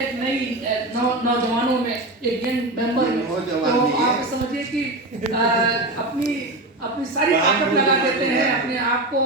एक नई नौजवानों में एक यंग मेंबर में, तो आप समझिए कि अपनी अपनी सारी ताकत लगा देते हैं अपने आप को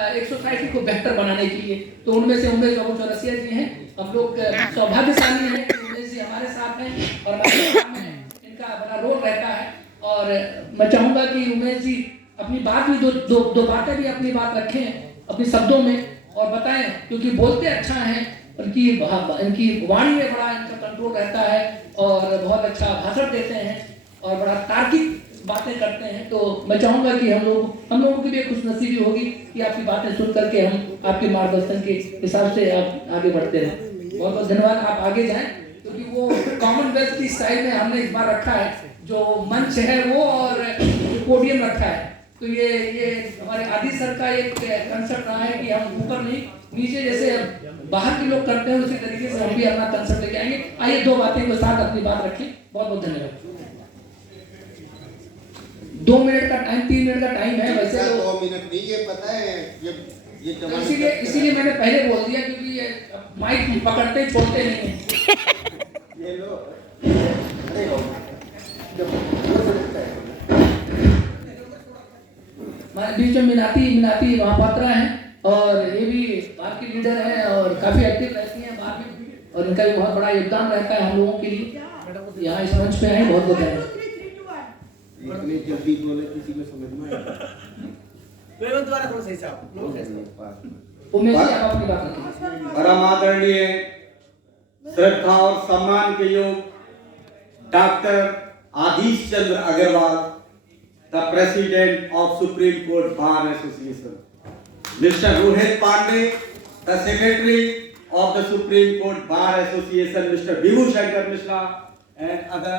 एक सोसाइटी को बेहतर बनाने के लिए। तो उनमें से उमेश बाबू चौरसिया जी हैं। हम लोग सौभाग्यशाली हैं कि उमेश जी हमारे साथ हैं और हमारे काम में इनका बड़ा रोल रहता है। और मैं चाहूँगा कि उमेश जी अपनी बात भी दो बातें भी अपनी बात रखें अपने शब्दों में और बताएं, क्योंकि बोलते अच्छा हैं, इनकी वाणी में बड़ा इनका कंट्रोल रहता है और बहुत अच्छा भाषण देते हैं और बड़ा तार्किक बातें करते हैं। तो मैं चाहूँगा कि हम लोगों की भी खुश नसीबी होगी कि आपकी बातें सुन करके हम आपके मार्गदर्शन के हिसाब से आप आगे बढ़ते रहें। बहुत बहुत धन्यवाद। आप आगे जाएं, क्योंकि वो कॉमनवेल्थ की स्टाइल में हमने इस बार रखा है, जो मंच है वो और पोडियम रखा है। तो ये हमारे आदि सर का एक कंसेप्ट रहा है कि हम ऊपर नहीं नीचे जैसे बाहर के लोग करते हैं उसी तरीके से हम भी अपना कंसेप्ट लेके आएंगे। आइए दो बातें को साथ अपनी बात रखें। बहुत बहुत धन्यवाद। 2 मिनट का टाइम, 3 मिनट का टाइम है वैसे। 2 मिनट नहीं, ये पता है ये इसीलिए मैंने पहले बोल दिया, क्योंकि ये माइक पकड़ते ही छोड़ते नहीं है। ये लो बीच में मिनाती महापात्रा हैं और ये भी बात की लीडर है और काफी एक्टिव रहती हैं बात में, और इनका भी बहुत बड़ा योगदान रहता है हम लोगों के लिए। यहाँ इस मंच पे आए बहुत बहुत धन्यवाद। इतनी जल्दी बोले किसी को समझ में आए। दोबारा थोड़ा सही से आप उमेश जी आप अपनी बात रखें। परम आदरणीय श्रद्धा और सम्मान के योग doctor Adish Chandra Agarwal, the president of Supreme Court Bar Association, mister Rohit Pandey, the secretary of the Supreme Court Bar Association, mister Vibhu Shankar Mishra and other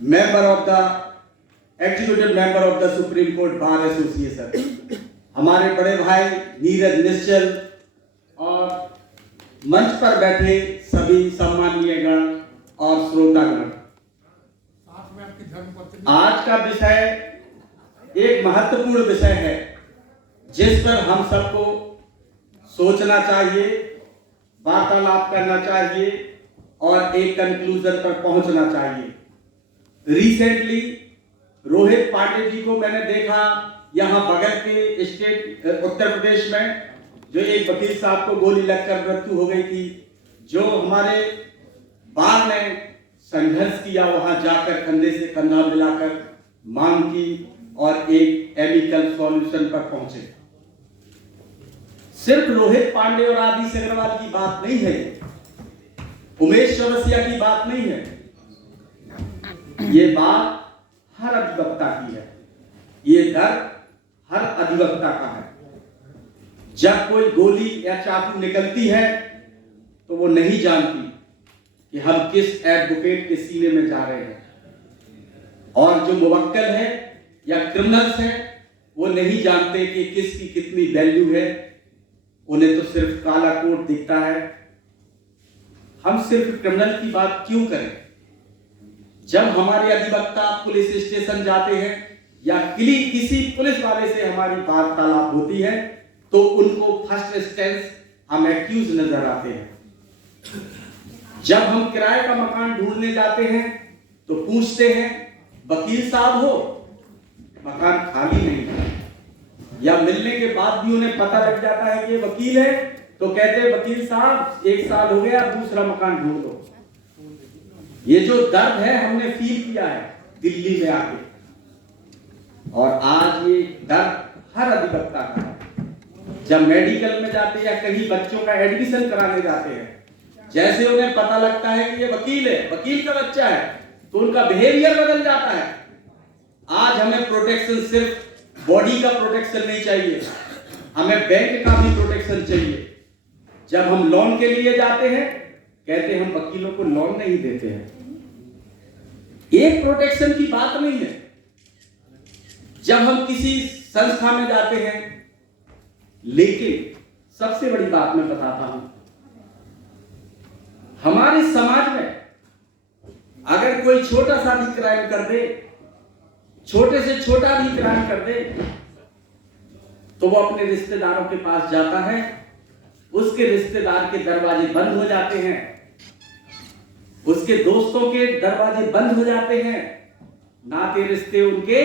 member of the executive member of the Supreme Court Bar Association, हमारे बड़े भाई नीरज निश्चल और मंच पर बैठे सभी सम्मानीय गण और श्रोतागण। आज का विषय एक महत्वपूर्ण विषय है जिस पर हम सबको सोचना चाहिए, वार्तालाप करना चाहिए और एक कंक्लूजन पर पहुंचना चाहिए। रिसेंटली रोहित पांडे जी को मैंने देखा यहाँ बगल के स्टेट उत्तर प्रदेश में, जो एक वकील साहब को गोली लगकर मृत्यु हो गई थी, जो हमारे बार ने संघर्ष किया, वहां जाकर कंधे से कंधा मिलाकर मांग की और एक एमिकल सॉल्यूशन पर पहुंचे। सिर्फ रोहित पांडे और आदिश अग्रवाल की बात नहीं है, उमेश चौरसिया की बात नहीं है, ये बात हर अधिवक्ता की है, ये दर्द हर अधिवक्ता का है। जब कोई गोली या चाकू निकलती है तो वो नहीं जानती कि हम किस एडवोकेट के सीने में जा रहे हैं, और जो मुवक्किल है या क्रिमिनल्स हैं वो नहीं जानते कि किसकी कितनी वैल्यू है। उन्हें तो सिर्फ काला कोट दिखता है। हम सिर्फ क्रिमिनल की बात क्यों करें? जब हमारे अधिवक्ता पुलिस स्टेशन जाते हैं या किसी पुलिस वाले से हमारी वार्तालाप होती है तो उनको फर्स्ट इंस्टेंस हम एक्यूज नजर आते हैं। जब हम किराए का मकान ढूंढने जाते हैं तो पूछते हैं वकील साहब हो, मकान खाली नहीं है, या मिलने के बाद भी उन्हें पता लग जाता है कि वकील है तो कहते हैं वकील साहब 1 साल हो गया, दूसरा मकान ढूंढ दो। ये जो दर्द है हमने फील किया है दिल्ली में आके, और आज ये दर्द हर अधिवक्ता का है। जब मेडिकल में जाते या कहीं बच्चों का एडमिशन कराने जाते हैं, जैसे उन्हें पता लगता है कि ये वकील है, वकील का बच्चा है, तो उनका बिहेवियर बदल जाता है। आज हमें प्रोटेक्शन सिर्फ बॉडी का प्रोटेक्शन नहीं चाहिए, हमें बैंक का भी प्रोटेक्शन चाहिए। जब हम लोन के लिए जाते हैं कहते हैं हम वकीलों को लोन नहीं देते हैं। एक प्रोटेक्शन की बात नहीं है। जब हम किसी संस्था में जाते हैं, लेकिन सबसे बड़ी बात मैं बताता हूं, हमारे समाज में अगर कोई छोटा सा भी क्राइम कर दे, छोटे से छोटा भी क्राइम कर दे, तो वो अपने रिश्तेदारों के पास जाता है, उसके रिश्तेदार के दरवाजे बंद हो जाते हैं उसके दोस्तों के दरवाजे बंद हो जाते हैं, नाते रिश्ते उनके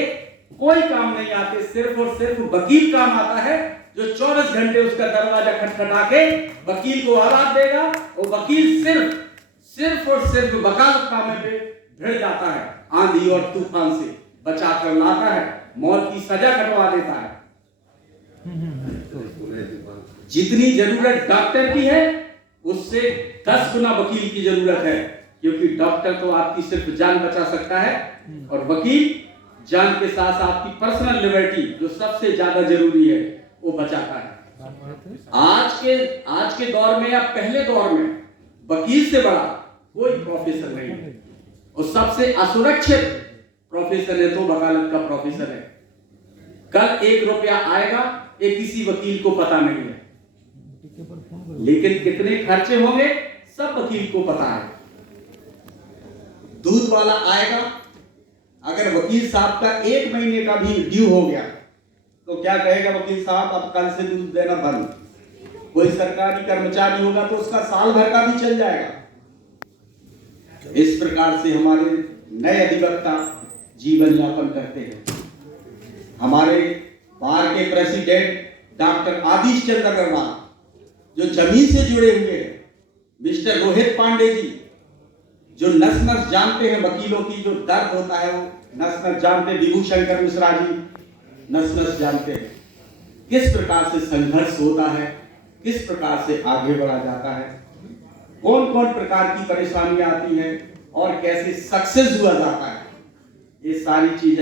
कोई काम नहीं आते, सिर्फ और सिर्फ वकील काम आता है, जो 24 घंटे उसका दरवाजा खटखटा के वकील को आवाज देगा। और वकील सिर्फ और सिर्फ वकालतनामे पे भिड़ जाता है, आंधी और तूफान से बचा कर लाता है, मौत की सजा कटवा देता है। जितनी जरूरत डॉक्टर की है उससे 10 गुना वकील की जरूरत है, क्योंकि डॉक्टर तो आपकी सिर्फ जान बचा सकता है और वकील जान के साथ साथ आपकी पर्सनल लिबर्टी जो सबसे ज्यादा जरूरी है वो बचाता है। आज के दौर में या पहले दौर में वकील से बड़ा कोई प्रोफेसर नहीं है, और सबसे असुरक्षित प्रोफेसर है तो वकालत का प्रोफेसर है। कल 1 रुपया आएगा ये किसी वकील को पता नहीं है, लेकिन कितने खर्चे होंगे सब वकील को पता है। दूध वाला आएगा, अगर वकील साहब का 1 महीने का भी ड्यू हो गया तो क्या कहेगा वकील साहब, अब कल से दूध देना बंद। कोई सरकारी कर्मचारी होगा तो उसका साल भर का भी चल जाएगा। इस प्रकार से हमारे नए अधिवक्ता जीवन यापन करते हैं। हमारे बार के प्रेसिडेंट डॉक्टर आदिश चंद्र अग्रवाल जो जमीन से जुड़े हुए हैं, मिस्टर रोहित पांडे जी जो नस जानते हैं, वकीलों की जो दर्द होता है वो नस जानते हैं, विभू शंकर मिश्रा जी नस जानते हैं किस प्रकार से संघर्ष होता है, किस प्रकार से आगे बढ़ा जाता है, कौन कौन प्रकार की परेशानियां आती हैं और कैसे सक्सेस हुआ जाता है। ये सारी चीजें